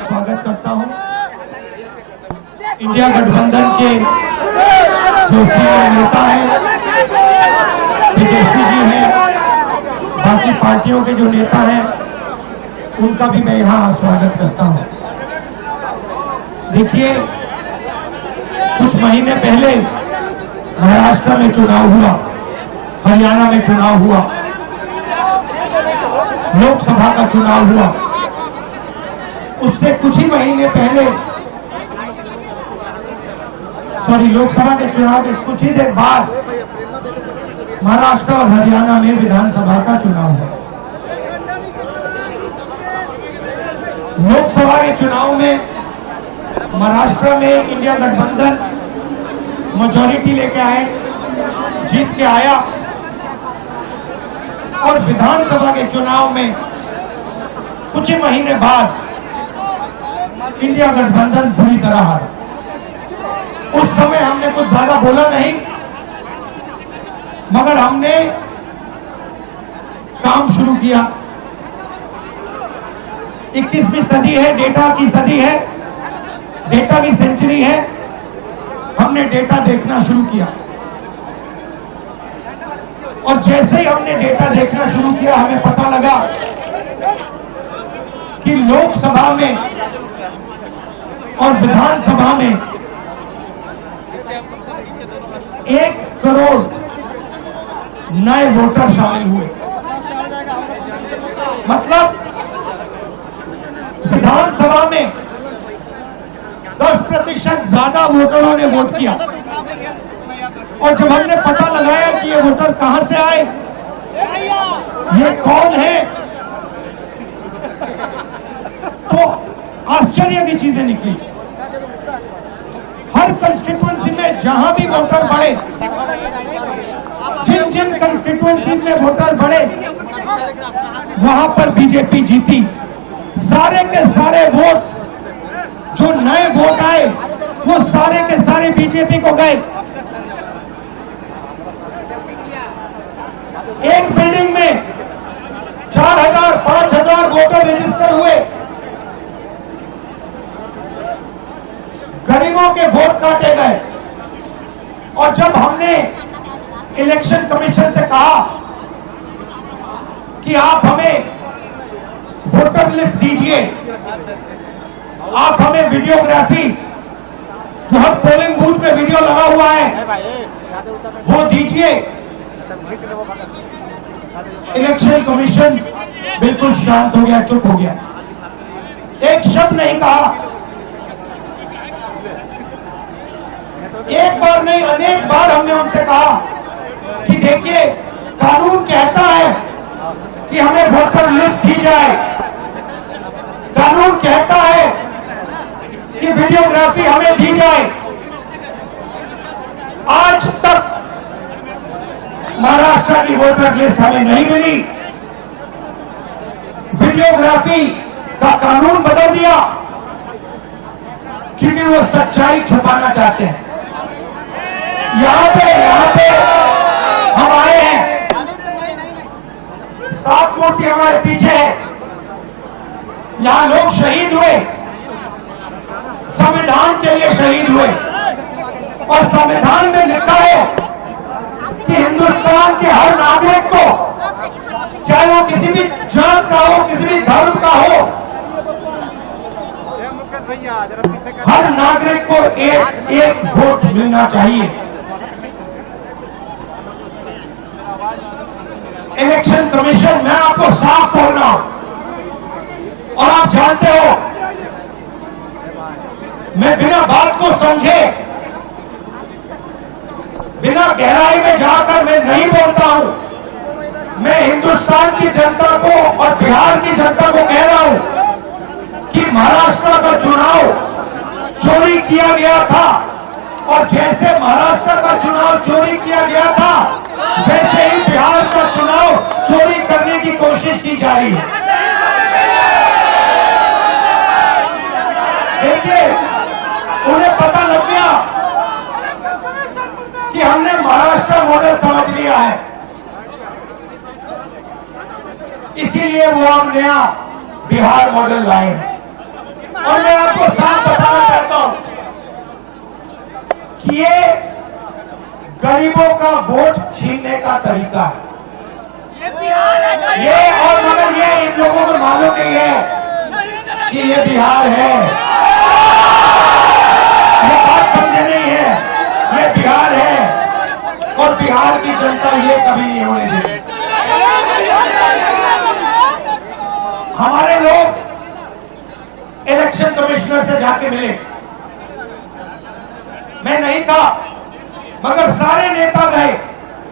स्वागत करता हूं। इंडिया गठबंधन के जो सीनियर नेता हैं, तेजस्वी जी हैं, बाकी पार्टियों के जो नेता हैं, उनका भी मैं यहाँ स्वागत करता हूं। देखिए, कुछ महीने पहले महाराष्ट्र में चुनाव हुआ, हरियाणा में चुनाव हुआ, लोकसभा का चुनाव हुआ। उससे कुछ ही महीने पहले, लोकसभा के चुनाव के कुछ ही देर बाद महाराष्ट्र और हरियाणा में विधानसभा का चुनाव हुआ। लोकसभा के चुनाव में महाराष्ट्र में इंडिया गठबंधन मेजॉरिटी लेके आए, जीत के आया, और विधानसभा के चुनाव में कुछ ही महीने बाद इंडिया गठबंधन बुरी तरह हारा। उस समय हमने कुछ ज्यादा बोला नहीं, मगर हमने काम शुरू किया। 21वीं सदी है, डेटा की सदी है, डेटा की सेंचुरी है। हमने डेटा देखना शुरू किया, और जैसे ही हमने डेटा देखना शुरू किया, हमें पता लगा कि लोकसभा में और विधानसभा में 1 करोड़ नए वोटर शामिल हुए। मतलब विधानसभा में 10% ज्यादा वोटरों ने वोट किया। और जब हमने पता लगाया कि ये वोटर कहां से आए, ये कौन है, तो आश्चर्य की चीजें निकली। हर कंस्टिट्यूएंसी में जहां भी वोटर बढ़े, जिन जिन कंस्टिट्यूएंसीज में वोटर बढ़े, वहां पर बीजेपी जीती। सारे के सारे वोट, जो नए वोट आए, वो सारे के सारे बीजेपी को गए। एक बिल्डिंग में 4000 5000 वोटर रजिस्टर हुए। गरीबों के वोट काटे गए। और जब हमने इलेक्शन कमीशन से कहा कि आप हमें वोटर लिस्ट दीजिए, आप हमें वीडियोग्राफी, जो हर पोलिंग बूथ में वीडियो लगा हुआ है, वो दीजिए, इलेक्शन कमीशन बिल्कुल शांत हो गया, चुप हो गया, एक शब्द नहीं कहा। एक बार नहीं, अनेक बार हमने उनसे कहा कि देखिए, कानून कहता है कि हमें वोटर लिस्ट दी जाए, कानून कहता है कि वीडियोग्राफी हमें दी जाए। आज तक महाराष्ट्र की वोटर लिस्ट हमें नहीं मिली। वीडियोग्राफी का कानून बदल दिया क्योंकि वो सच्चाई छुपाना चाहते हैं। यहां पे हम आए हैं, 7 मूर्ति हमारे पीछे है। यहां लोग शहीद हुए, संविधान के लिए शहीद हुए, और संविधान में लिखा है कि हिंदुस्तान के हर नागरिक को, चाहे वो किसी भी जात का हो, किसी भी धर्म का हो, हर नागरिक को एक वोट मिलना चाहिए। इलेक्शन कमीशन, मैं आपको साफ बोल रहा हूं, और आप जानते हो, मैं बिना बात को समझे, बिना गहराई में जाकर मैं नहीं बोलता हूं। मैं हिंदुस्तान की जनता को और बिहार की जनता को कह रहा हूं कि महाराष्ट्र का चुनाव चोरी किया गया था, और जैसे महाराष्ट्र का चुनाव चोरी किया गया था, वैसे ही बिहार का चुनाव चोरी करने की कोशिश की जा रही है। देखिए, उन्हें पता लग गया कि कि हमने महाराष्ट्र मॉडल समझ लिया है, इसीलिए वो हम नया बिहार मॉडल लाए हैं। और मैं आपको साफ बताना चाहता हूं कि ये गरीबों का वोट छीनने का तरीका है ये, और मगर ये इन लोगों को मालूम नहीं है कि ये बिहार है। ये बात समझे नहीं है, ये बिहार है और बिहार की जनता ये कभी नहीं होने देगी। हमारे लोग इलेक्शन कमिश्नर से जाके मिले, मैं नहीं था मगर सारे नेता गए।